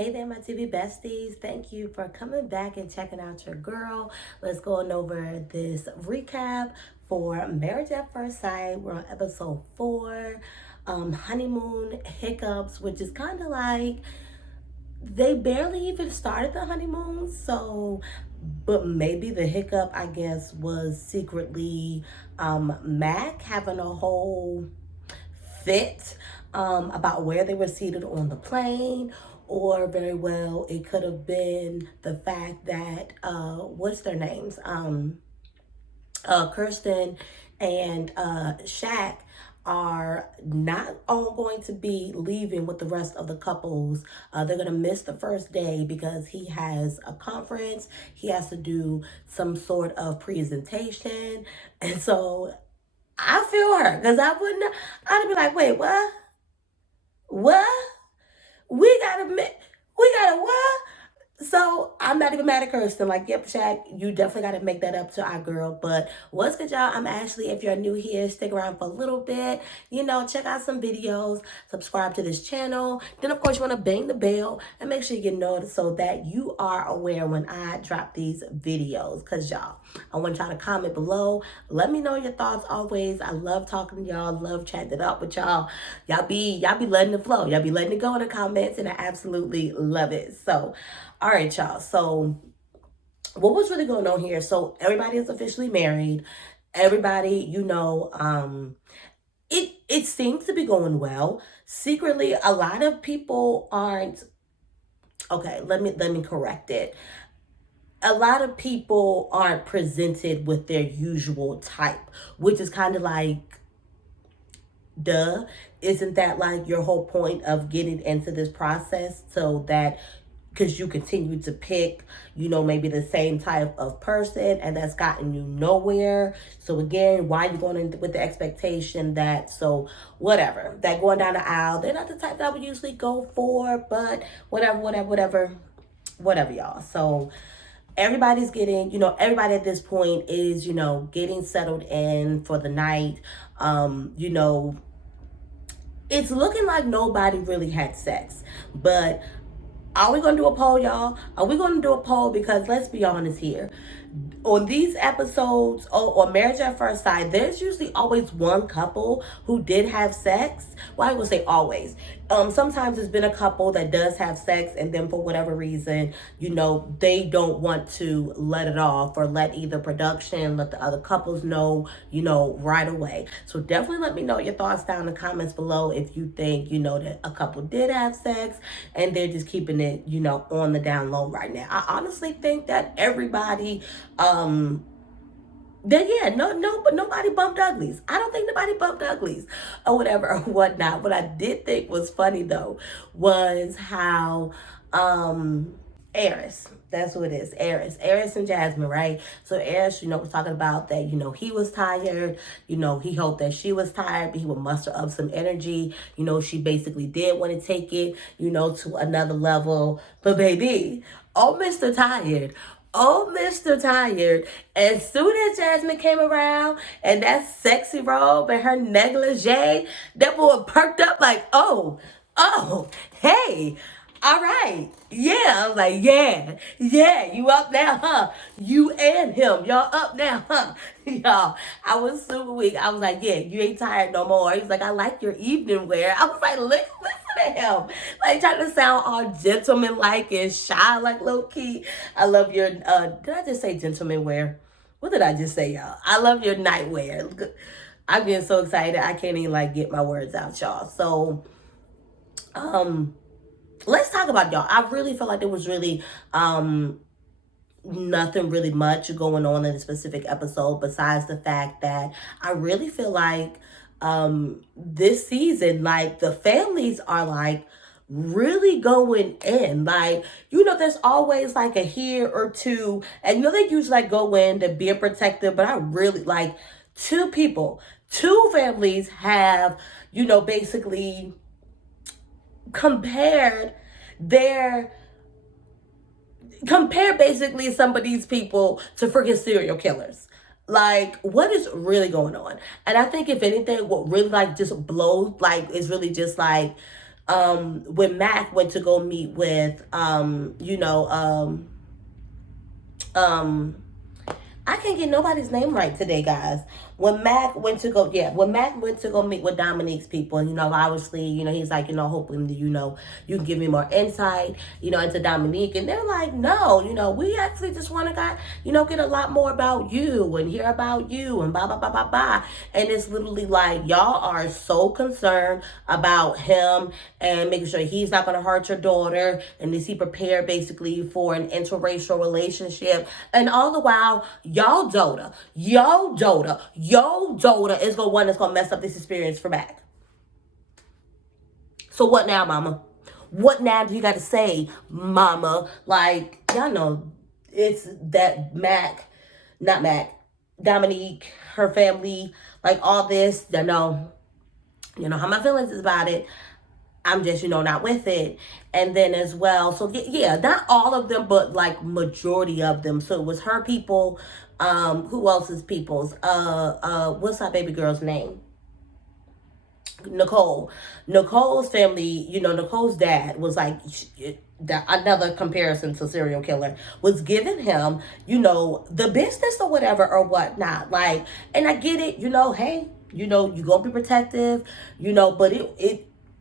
Hey there, my TV besties. Thank you for coming back and checking out your girl. Let's go on over this recap for Marriage at First Sight. We're on episode 4, honeymoon hiccups, which is kind of like they barely even started the honeymoon. So, but maybe the hiccup, I guess, was secretly Mac having a whole fit about where they were seated on the plane, or very well it could have been the fact that what's their names, Kirsten and Shaq are not all going to be leaving with the rest of the couples. They're going to miss the first day because he has a conference. He has to do some sort of presentation. And so I feel her because I'd be like, wait, what? What? We gotta we gotta what? So I'm not even mad at Kirsten. Like, yep, Shaq, you definitely got to make that up to our girl. But what's good, y'all? I'm Ashley. If you're new here, stick around for a little bit. Check out some videos, subscribe to this channel. Then, of course, you want to bang the bell and make sure you get notified so that you are aware when I drop these videos. Because, y'all, I want y'all to comment below. Let me know your thoughts always. I love talking to y'all. Love chatting it up with y'all. Y'all be letting it flow. Y'all be letting it go in the comments, and I absolutely love it. So, all right, y'all. So what was really going on here? So everybody is officially married. Everybody, it seems to be going well. Secretly, a lot of people aren't. Okay, let me correct it. A lot of people aren't presented with their usual type, which is kind of like, duh. Isn't that like your whole point of getting into this process, so that because you continue to pick, maybe the same type of person, and that's gotten you nowhere. So again, why are you going in with the expectation that, so whatever, that going down the aisle, they're not the type that I would usually go for, but whatever, y'all. So everybody's getting, everybody at this point is, getting settled in for the night. It's looking like nobody really had sex, but are we going to do a poll, y'all? Are we going to do a poll? Because let's be honest here. On these episodes or Marriage at First Sight, there's usually always one couple who did have sex. Well, I would say always. Sometimes there's been a couple that does have sex, and then for whatever reason, they don't want to let it off, or let either production, let the other couples know, right away. So definitely let me know your thoughts down in the comments below if you think, that a couple did have sex and they're just keeping it, on the down low right now. I honestly think that everybody, but nobody bumped uglies. I don't think nobody bumped uglies or whatever or whatnot. What I did think was funny though was how Eris, that's what it is, Eris and Jasmine, right? So Eris, was talking about that, he was tired, he hoped that she was tired, but he would muster up some energy. She basically did want to take it, to another level. But baby, oh, Mr. Tired. Oh, Mr. Tired. As soon as Jasmine came around and that sexy robe and her negligee, that boy perked up like, oh, hey, all right. Yeah, I was like, yeah, you up now, huh? You and him, y'all up now, huh? Y'all, I was super weak. I was like, yeah, you ain't tired no more. He's like, I like your evening wear. I was like, listen to him. Like, trying to sound all gentleman-like and shy, like low-key. I love your, did I just say gentleman wear? What did I just say, y'all? I love your nightwear. I'm getting so excited. I can't even, get my words out, y'all. So, let's talk about y'all. I really felt like there was really nothing really much going on in a specific episode, besides the fact that I really feel like this season, the families are really going in. There's always a here or two, and they usually go in to be a protector, but I really two families have, basically compared basically some of these people to freaking serial killers. What is really going on? And I think if anything, what really just blows, is really just when Mac went to go meet with, um, I can't get nobody's name right today, guys. When Mac went to go meet with Dominique's people, and obviously, he's like, hoping that, you can give me more insight, into Dominique. And they're like, no, we actually just want to get a lot more about you and hear about you and blah, blah, blah, blah, blah. And it's literally like, y'all are so concerned about him and making sure he's not going to hurt your daughter. And is he prepared basically for an interracial relationship? And all the while, Yo Dota is the one that's gonna mess up this experience for Mac. So what now, mama? What now do you got to say, mama? Like, y'all know it's that not Mac, Dominique, her family, like all this, how my feelings is about it. I'm just, not with it. And then as well, so yeah, not all of them, but like majority of them. So it was her people. Who else's people's? What's that baby girl's name? Nicole. Nicole's family, Nicole's dad was like, another comparison to serial killer, was giving him, the business or whatever or whatnot. Like, and I get it, hey, you gonna be protective, but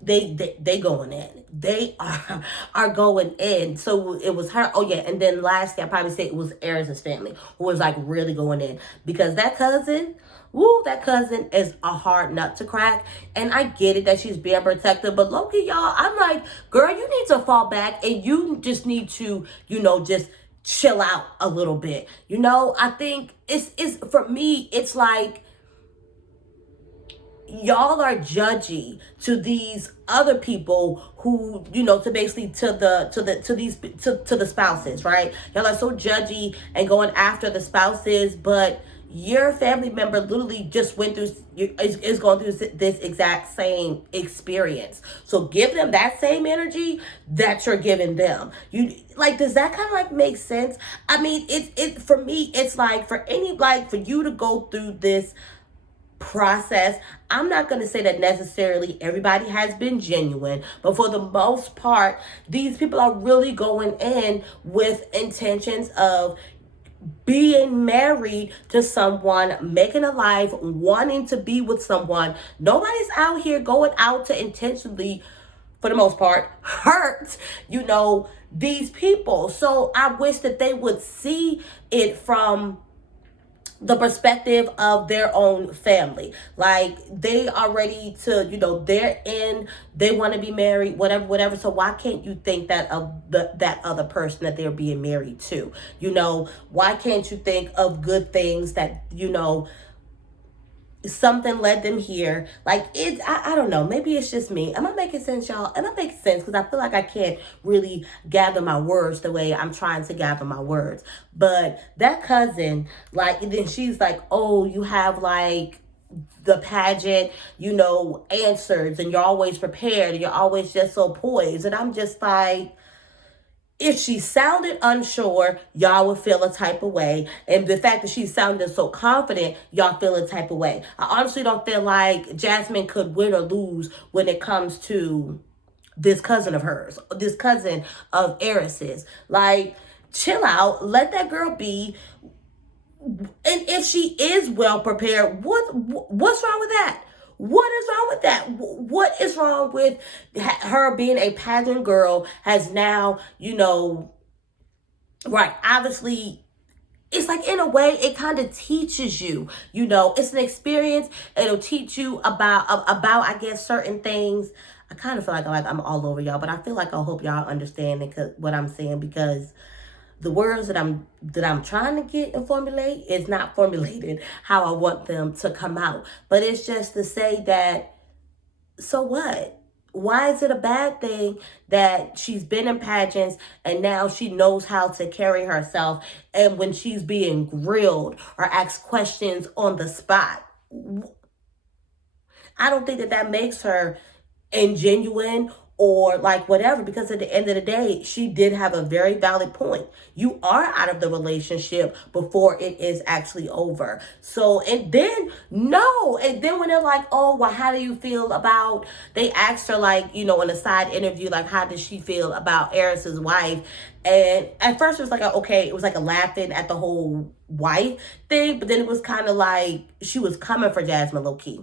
they going in. They are going in. So it was her. Oh yeah, and then lastly, I probably say it was Eris's family who was like really going in, because that cousin is a hard nut to crack. And I get it that she's being protective, but low-key, y'all, I'm like, girl, you need to fall back and you just need to, just chill out a little bit. I think it's for me, it's like, y'all are judgy to these other people who, to basically to the spouses, right? Y'all are so judgy and going after the spouses, but your family member literally just went through, is going through this exact same experience. So give them that same energy that you're giving them. Does that kind of like make sense? I mean, it for me, it's like for you to go through this process. I'm not going to say that necessarily everybody has been genuine, but for the most part, these people are really going in with intentions of being married to someone, making a life, wanting to be with someone. Nobody's out here going out to intentionally, for the most part, hurt, these people. So I wish that they would see it from the perspective of their own family. Like, they are ready to, they want to be married, whatever. So why can't you think that of that other person that they're being married to? Why can't you think of good things that, something led them here? Like, I don't know, maybe it's just me. Am I making sense, y'all? Am I making sense? Because I feel like I can't really gather my words the way I'm trying to gather my words. But that cousin, like, then she's like, oh, you have like the pageant, answers, and you're always prepared, and you're always just so poised. And I'm just like, if she sounded unsure, y'all would feel a type of way. And the fact that she sounded so confident, y'all feel a type of way. I honestly don't feel like Jasmine could win or lose when it comes to this cousin of hers, this cousin of Eris's. Like, chill out, let that girl be. And if she is well prepared, what's wrong with that? What is wrong with that? What is wrong with her being a pageant girl? Has now, right, obviously, it's like, in a way, it kind of teaches you, it's an experience. It'll teach you about, I guess, certain things. I kind of feel like I'm all over y'all, but I feel like I hope y'all understand what I'm saying, because the words that I'm trying to get and formulate is not formulated how I want them to come out. But it's just to say that, so what? Why is it a bad thing that she's been in pageants and now she knows how to carry herself, and when she's being grilled or asked questions on the spot, I don't think that makes her ingenuine or like whatever, because at the end of the day, she did have a very valid point. You are out of the relationship before it is actually over. So, and then no, and then when they're like, oh, well, how do you feel about, they asked her, like, you know, in a side interview, like, how does she feel about Eris's wife? And at first it was like, okay, it was like a laughing at the whole wife thing, but then it was kind of like she was coming for Jasmine low key.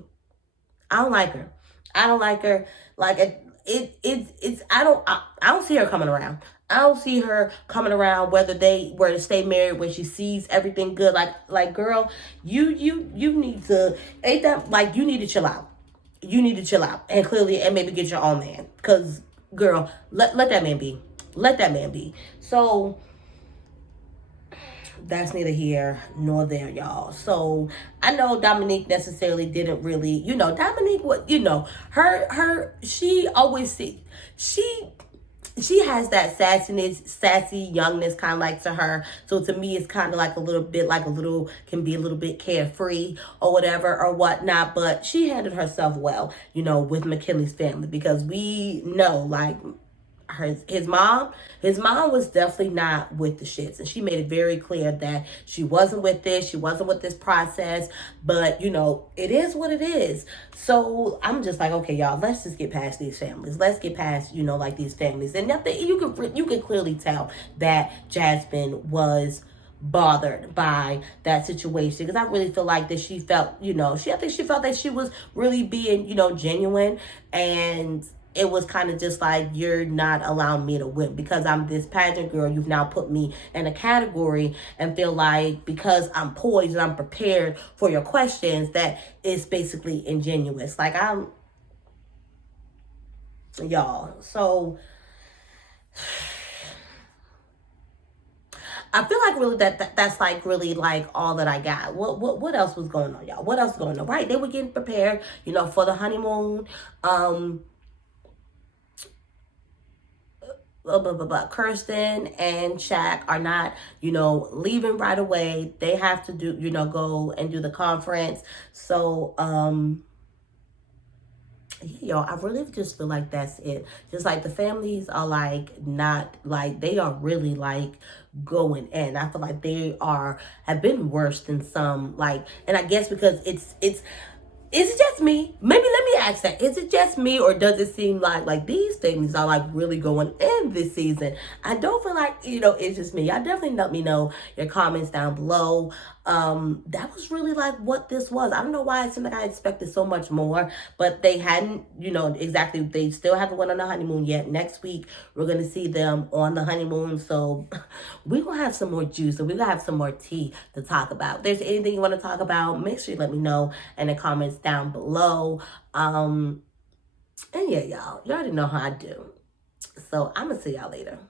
I don't like her. I don't like her. Like it's I don't see her coming around. I don't see her coming around whether they were to stay married when she sees everything good. Like girl, you need to, ain't that, like, you need to chill out. You need to chill out and clearly, and maybe get your own man. Cause girl, let that man be. Let that man be. So that's neither here nor there, y'all. So I know Dominique necessarily didn't really, you know, Dominique, what, you know, she always she has that sassiness, sassy youngness kind of like to her. So to me, it's kind of like a little bit, like a little, can be a little bit carefree or whatever or whatnot. But she handled herself well, you know, with McKinley's family, because we know, like, his mom was definitely not with the shits, and she made it very clear that she wasn't with this process. But you know, it is what it is. So I'm just like, okay, y'all, let's just get past these families. Let's get past, you know, like, these families. And nothing, you could clearly tell that Jasmine was bothered by that situation, because I really feel like that she felt, you know, I think she felt that she was really being, you know, genuine. And it was kind of just like, you're not allowing me to win because I'm this pageant girl. You've now put me in a category, and feel like because I'm poised and I'm prepared for your questions, that it's basically ingenuous. Like, y'all. So I feel like really that's like really like all that I got. What else was going on, y'all? What else was going on? Right, they were getting prepared, you know, for the honeymoon. Kirsten and Shaq are not, you know, leaving right away. They have to do, you know, go and do the conference. So, yeah, y'all, I really just feel like that's it. Just like the families are like, not like, they are really like going in. I feel like they have been worse than some, like, and I guess because it's is it just me? Maybe let me ask that. Is it just me, or does it seem like these things are like really going in this season? I don't feel like, you know, it's just me. Y'all definitely let me know your comments down below. That was really like what this was. I don't know why it seemed like I expected so much more, but they hadn't, you know, exactly. They still haven't went on the honeymoon yet. Next week, we're going to see them on the honeymoon. So we're going to have some more juice, and we're going to have some more tea to talk about. If there's anything you want to talk about, make sure you let me know in the comments down below. And yeah, y'all already know how I do. So I'm going to see y'all later.